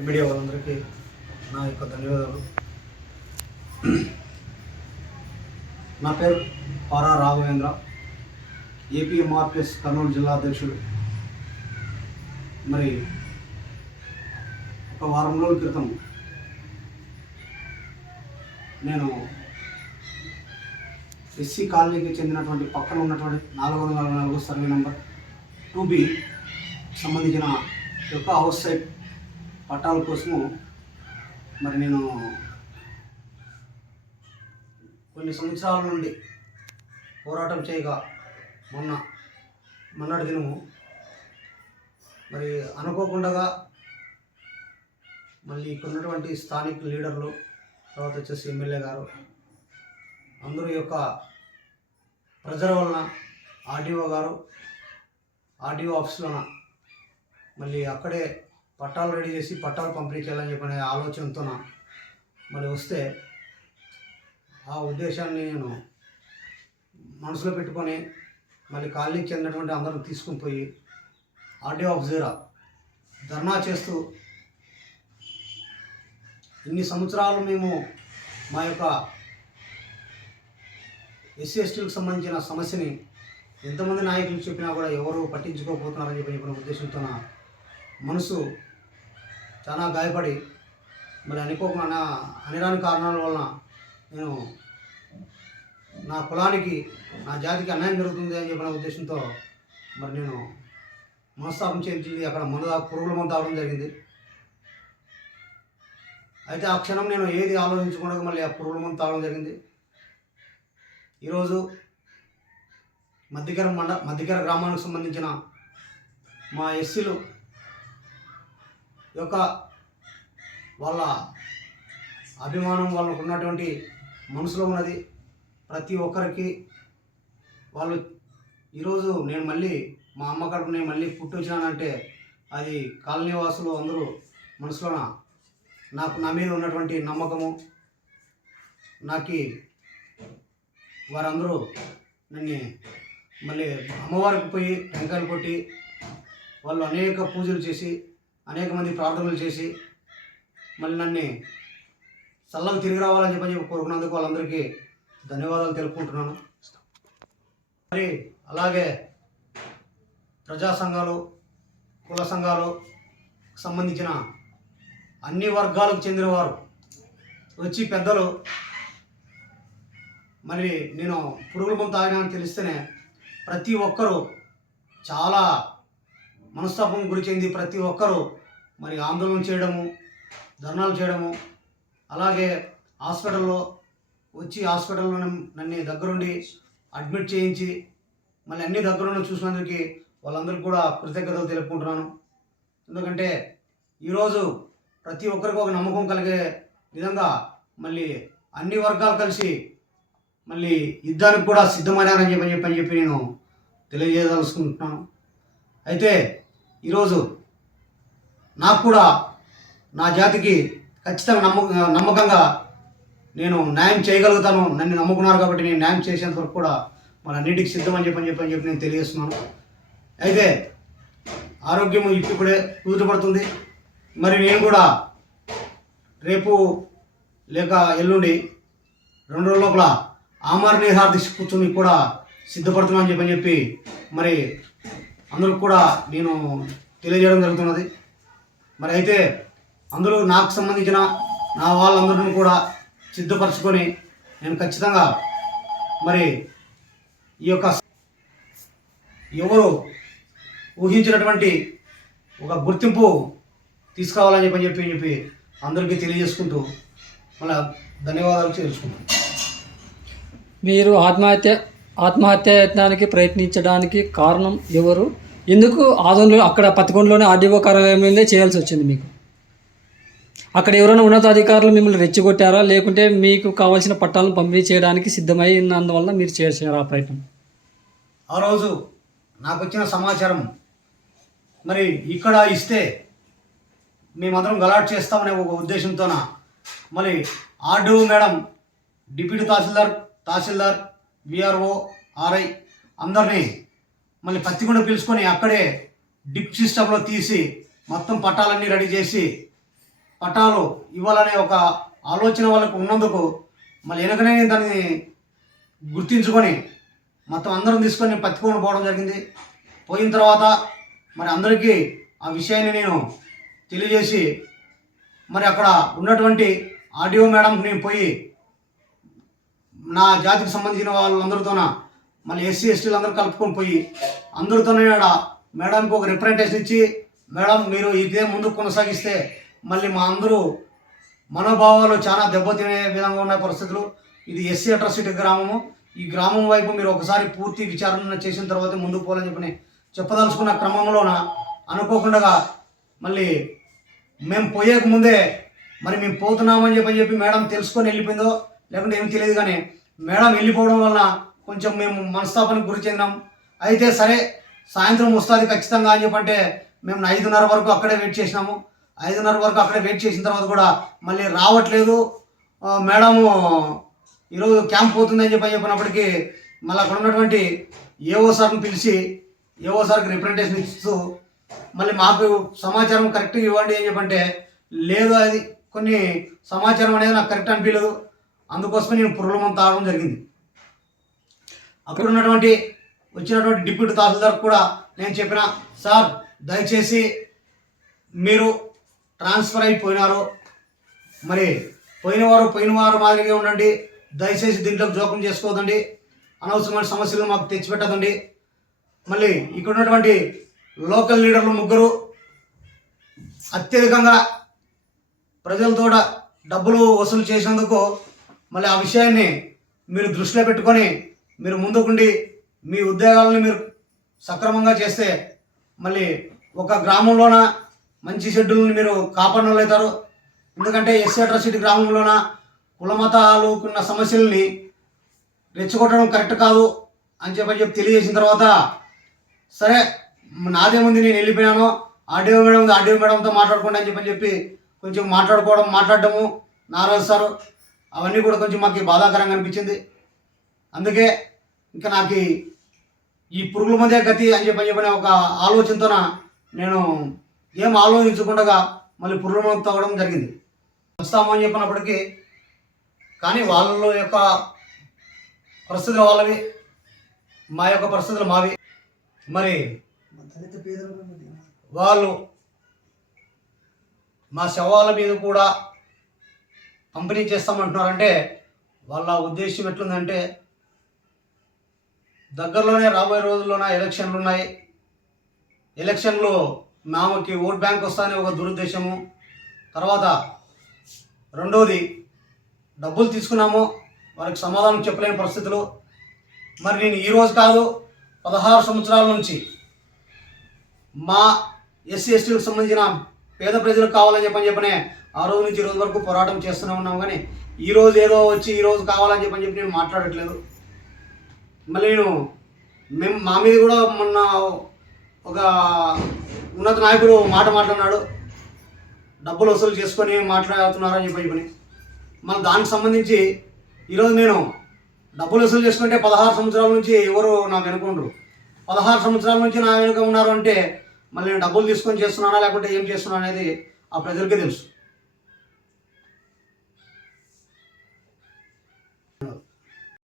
Media వాళ్ళందరికీ నా యొక్క ధన్యవాదాలు. నా పేరు పారా రాఘవేంద్ర. ఏపీఎంఆర్పిఎస్ కర్నూలు జిల్లా అధ్యక్షుడు. మరి ఒక వారం రోజుల క్రితం నేను ఎస్సీ కాలనీకి చెందినటువంటి పక్కన ఉన్నటువంటి నాలుగు వందల నలభై నాలుగు సర్వే నెంబర్ టూ బి సంబంధించిన యొక్క హౌస్ సైట్ పట్టాల కోసము మరి నేను కొన్ని సంవత్సరాల నుండి పోరాటం చేయగా మొన్న మొన్నటి దినము మరి అనుకోకుండా మళ్ళీ ఇక్కడ ఉన్నటువంటి స్థానిక లీడర్లు తర్వాత వచ్చేసి ఎమ్మెల్యే గారు అందరూ యొక్క ప్రజల వలన ఆర్డీఓ గారు ఆర్డీఓ ఆఫీస్లోన మళ్ళీ అక్కడే పట్టాలు రెడీ చేసి పట్టాలు పంపిణీ చేయాలని చెప్పిన ఆలోచనతో మరి వస్తే ఆ ఉద్దేశాన్ని నేను మనసులో పెట్టుకొని మళ్ళీ కాలనీకి చెందినటువంటి అందరం తీసుకుని పోయి ఆర్డీఓ ఆఫ్ జీరా ధర్నా చేస్తూ ఇన్ని సంవత్సరాలు మేము మా యొక్క ఎస్సీ ఎస్టీలకు సంబంధించిన సమస్యని ఎంతమంది నాయకులు చెప్పినా కూడా ఎవరు పట్టించుకోకపోతున్నారని చెప్పి చెప్పిన ఉద్దేశంతో నా మనసు చాలా గాయపడి మరి అనుకోకుండా అనిరాని కారణాల వలన నేను నా కులానికి నా జాతికి అన్యాయం జరుగుతుంది అని చెప్పిన ఉద్దేశంతో మరి నేను మనస్తాపం చేయించింది. అక్కడ మందు పురుగుల మందు తాగడం జరిగింది. అయితే ఆ క్షణం నేను ఏది ఆలోచించకుండా మళ్ళీ ఆ పురుగుల మందు తాగడం జరిగింది. ఈరోజు మధ్యకర మండ మధ్యకర గ్రామానికి సంబంధించిన మా ఎస్సీలు యొక్క వాళ్ళ అభిమానం వాళ్ళకు ఉన్నటువంటి మనసులో ఉన్నది. ప్రతి ఒక్కరికి వాళ్ళు ఈరోజు నేను మళ్ళీ మా అమ్మ కడుపు నేను మళ్ళీ పుట్టి వచ్చినానంటే అది కాలనీ వాసులు అందరూ మనసులోన నాకు నా మీద ఉన్నటువంటి నమ్మకము. నాకు వారందరూ నన్ను మళ్ళీ అమ్మవారికి పోయి టెంకాయలు కొట్టి వాళ్ళు అనేక పూజలు చేసి అనేక మంది ప్రార్థనలు చేసి మళ్ళీ నన్ను చల్లగా తిరిగి రావాలని చెప్పని చెప్పి కోరుకున్నందుకు వాళ్ళందరికీ ధన్యవాదాలు తెలుపుకుంటున్నాను. మరి అలాగే ప్రజా సంఘాలు కుల సంఘాలు సంబంధించిన అన్ని వర్గాలకు చెందినవారు వచ్చి పెద్దలు మరి నేను పురుగుల మందు తాగినానని తెలిస్తేనే ప్రతి ఒక్కరూ చాలా మనస్తాపం గురి చెంది ప్రతి ఒక్కరూ మరి ఆందోళన చేయడము ధర్నాలు చేయడము అలాగే హాస్పిటల్లో వచ్చి హాస్పిటల్లో నన్ను- దగ్గరుండి అడ్మిట్ చేయించి మళ్ళీ అన్ని దగ్గరుండి చూసినందుకు వాళ్ళందరికీ కూడా కృతజ్ఞతలు తెలుపుకుంటున్నాను. ఎందుకంటే ఈరోజు ప్రతి ఒక్కరికి ఒక నమ్మకం కలిగే విధంగా మళ్ళీ అన్ని వర్గాలు కలిసి మళ్ళీ యుద్ధానికి కూడా సిద్ధమయ్యారని చెప్పి చెప్పని చెప్పి నేను తెలియజేయదలుచుకుంటున్నాను. అయితే ఈరోజు నాకు కూడా నా జాతికి ఖచ్చితంగా నమ్మ నమ్మకంగా నేను న్యాయం చేయగలుగుతాను. నన్ను నమ్ముకున్నారు కాబట్టి నేను న్యాయం చేసేంత వరకు కూడా మన అన్నిటికి సిద్ధమని చెప్పని చెప్పని చెప్పి నేను తెలియజేస్తున్నాను. అయితే ఆరోగ్యం ఇప్పుడే కుదుటపడుతుంది. మరి నేను కూడా రేపు లేక ఎల్లుండి రెండు రోజుల లోపల ఆమర నిహార్ దిశ కూర్చొని కూడా సిద్ధపడుతున్నాను చెప్పని చెప్పి మరి అందరికి కూడా నేను తెలియజేయడం జరుగుతున్నది. మరి అయితే అందరూ నాకు సంబంధించిన నా వాళ్ళందరిని కూడా సిద్ధపరచుకొని నేను ఖచ్చితంగా మరి ఈ యొక్క ఎవరు ఊహించినటువంటి ఒక గుర్తింపు తీసుకురావాలని చెప్పని చెప్పి చెప్పి అందరికీ తెలియజేసుకుంటూ మళ్ళీ ధన్యవాదాలు తెలుసుకుంటాను మీరు ఆత్మహత్య ఆత్మహత్య యత్నానికి ప్రయత్నించడానికి కారణం ఎవరు? ఎందుకు ఆదంలో అక్కడ పతికొండలోనే ఆర్డీఓ కార్యాలయంలోనే చేయాల్సి వచ్చింది మీకు? అక్కడ ఎవరైనా ఉన్నతాధికారులు మిమ్మల్ని రెచ్చగొట్టారా? లేకుంటే మీకు కావాల్సిన పట్టాలను పంపిణీ చేయడానికి సిద్ధమైనందువల్ల మీరు చేశారు ఆ ప్రయత్నం? ఆ రోజు నాకు వచ్చిన సమాచారం మరి ఇక్కడ ఇస్తే మేమందరం గలాట్ చేస్తామనే ఒక ఉద్దేశంతోన? మరి ఆర్డీఓ మేడం డిప్యూటీ తహసీల్దార్ తహసీల్దార్ విఆర్ఓ ఆర్ఐ అందరినీ మళ్ళీ పత్తికొండ పిలుచుకొని అక్కడే డిప్ సిస్టంలో తీసి మొత్తం పట్టాలన్నీ రెడీ చేసి పట్టాలు ఇవ్వాలనే ఒక ఆలోచన వాళ్ళకు ఉన్నందుకు మళ్ళీ వెనకనే దాన్ని గుర్తించుకొని మొత్తం అందరం తీసుకొని పత్తికొని పోవడం జరిగింది. పోయిన తర్వాత మరి అందరికీ ఆ విషయాన్ని నేను తెలియజేసి మరి అక్కడ ఉన్నటువంటి ఆడియో మేడంకి నేను పోయి నా జాతికి సంబంధించిన వాళ్ళందరితోన మళ్ళీ ఎస్సీ ఎస్టీలు అందరూ కలుపుకొని పోయి అందరితోనే మేడంకి ఒక రిప్రజెంటేషన్ ఇచ్చి మేడం మీరు ఇదే ముందుకు కొనసాగిస్తే మళ్ళీ మా అందరూ మనోభావాలు చాలా దెబ్బతినే విధంగా ఉన్న పరిస్థితులు. ఇది ఎస్సీ అట్రాసిటీ గ్రామము. ఈ గ్రామం వైపు మీరు ఒకసారి పూర్తి విచారణ చేసిన తర్వాత ముందుకు పోవాలని చెప్పని చెప్పదలుచుకున్న క్రమంలోన అనుకోకుండా మళ్ళీ మేము పోయేక ముందే మరి మేము పోతున్నామని చెప్పని చెప్పి మేడం తెలుసుకొని వెళ్ళిపోయిందో లేకుంటే ఏమి తెలియదు కానీ మేడం వెళ్ళిపోవడం వల్ల కొంచెం మేము మనస్తాపానికి గురి చెందాం. అయితే సరే సాయంత్రం వస్తుంది ఖచ్చితంగా అని చెప్పంటే మేము ఐదున్నర వరకు అక్కడే వెయిట్ చేసినాము. ఐదున్నర వరకు అక్కడే వెయిట్ చేసిన తర్వాత కూడా మళ్ళీ రావట్లేదు. మేడము ఈరోజు క్యాంప్ పోతుందని చెప్పి చెప్పినప్పటికీ మళ్ళీ అక్కడ ఉన్నటువంటి ఏఓ సార్ని పిలిచి ఏఓ సార్కి రిప్రజెంటేషన్ ఇస్తూ మళ్ళీ మాకు సమాచారం కరెక్ట్గా ఇవ్వండి అని చెప్పంటే లేదు అది. కొన్ని సమాచారం అనేది నాకు కరెక్ట్ అనిపించలేదు. అందుకోసమే నేను పురుగులమం తాగడం జరిగింది. అక్కడ ఉన్నటువంటి వచ్చినటువంటి డిప్యూటీ తహసీల్దార్ కూడా నేను చెప్పిన సార్ దయచేసి మీరు ట్రాన్స్ఫర్ అయిపోయినారు. మరి పోయిన వారు పోయిన వారు మాదిరిగా ఉండండి. దయచేసి దీంట్లో జోక్యం చేసుకోదండి. అనవసరమైన సమస్యలు మాకు తెచ్చిపెట్టదండి. మళ్ళీ ఇక్కడ ఉన్నటువంటి లోకల్ లీడర్లు ముగ్గురు అత్యధికంగా ప్రజలతో డబ్బులు వసూలు చేసినందుకు మళ్ళీ ఆ విషయాన్ని మీరు దృష్టిలో పెట్టుకొని మీరు ముందుకుండి మీ ఉద్యోగాలను మీరు సక్రమంగా చేస్తే మళ్ళీ ఒక గ్రామంలోన మంచి షెడ్యూల్ని మీరు కాపాడలేతారు ఎందుకంటే ఎస్సీ అట్రాసిటీ గ్రామంలోన కుల మతాలుకున్న సమస్యల్ని రెచ్చగొట్టడం కరెక్ట్ కాదు అని చెప్పని చెప్పి తెలియజేసిన తర్వాత సరే నాదేముంది నేను వెళ్ళిపోయాను ఆడియో మేడం ఉంది, ఆడియో మేడంతో మాట్లాడుకోండి అని చెప్పని చెప్పి కొంచెం మాట్లాడుకోవడం మాట్లాడడము నారాజు సార్. అవన్నీ కూడా కొంచెం మాకు బాధాకరంగా అనిపించింది. అందుకే ఇంకా నాకు ఈ- పురుగుల మధ్య గతి అని చెప్పని చెప్పిన ఒక ఆలోచనతోన నేను ఏం ఆలోచించకుండా మళ్ళీ పురుగుల మందు తాగడం జరిగింది. వస్తాము అని చెప్పినప్పటికీ కానీ వాళ్ళ యొక్క పరిస్థితులు వాళ్ళవి మా యొక్క పరిస్థితులు మావి. మరి వాళ్ళు మా శవాల మీద కూడా పంపిణీ చేస్తామంటున్నారంటే వాళ్ళ ఉద్దేశం ఎట్లుందంటే దగ్గరలోనే రాబోయే రోజుల్లోన ఎలక్షన్లు ఉన్నాయి ఎలక్షన్లో మామకి ఓట్ బ్యాంక్ వస్తానే ఒక దురుద్దేశము. తర్వాత రెండోది డబ్బులు తీసుకున్నాము. వారికి సమాధానం చెప్పలేని పరిస్థితులు. మరి నేను ఈరోజు కాదు పదహారు సంవత్సరాల నుంచి మా ఎస్సీ ఎస్టీలకు సంబంధించిన పేద ప్రజలకు కావాలని చెప్పని చెప్పనే ఆ రోజు నుంచి ఈ రోజు వరకు పోరాటం చేస్తూనే ఉన్నాం కానీ ఈ రోజు ఏదో వచ్చి ఈ రోజు కావాలని చెప్పని చెప్పి నేను మాట్లాడట్లేదు. మళ్ళీ నేను మేము మా మీద కూడా మొన్న ఒక ఉన్నత నాయకుడు మాట మాట్లాడినాడు. డబ్బులు వసూలు చేసుకొని మాట్లాడుతున్నారని చెప్పి చెప్పని. మన దానికి సంబంధించి ఈరోజు నేను డబ్బులు వసూలు చేసుకుంటే పదహారు సంవత్సరాల నుంచి ఎవరు నా వెనుకుండ్రు పదహారు సంవత్సరాల నుంచి నా వెనుక ఉన్నారు అంటే మళ్ళీ నేను డబ్బులు తీసుకొని చేస్తున్నానా లేకుంటే ఏం చేస్తున్నా అనేది ఆ ప్రజలకే తెలుసు.